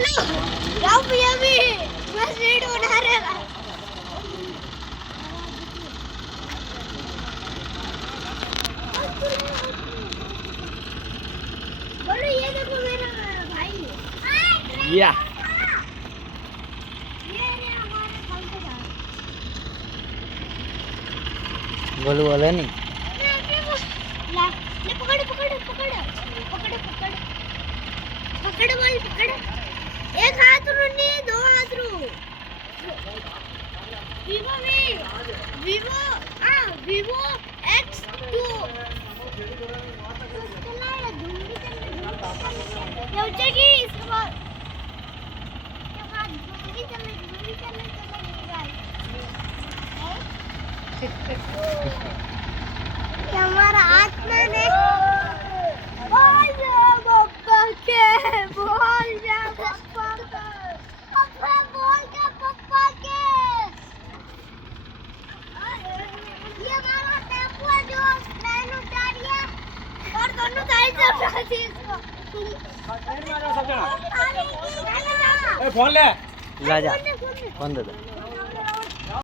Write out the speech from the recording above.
जाओ भैया भी बस रेड बना रहा है। बोलो ये देखो मेरा भाई या ये हमारे फल का झाड़। बोलो बोलो नहीं ला ले पकड़ पकड़ पकड़ पकड़ पकड़ पकड़ बोल पकड़। एक हाथ रू नहीं दो हाथ रू। वीवो में वीवो वीवो X2 की इसके बाद हमारा आत्मा ने बोल जा पप्पा के बोल जा पप्पा के पप्पा बोल जा पप्पा के। ये हमारा टेम्पो है जो मैंने उतारिया और दोनों साइड से उठा दी इसको। फोन ले ला जा फोन दे दो।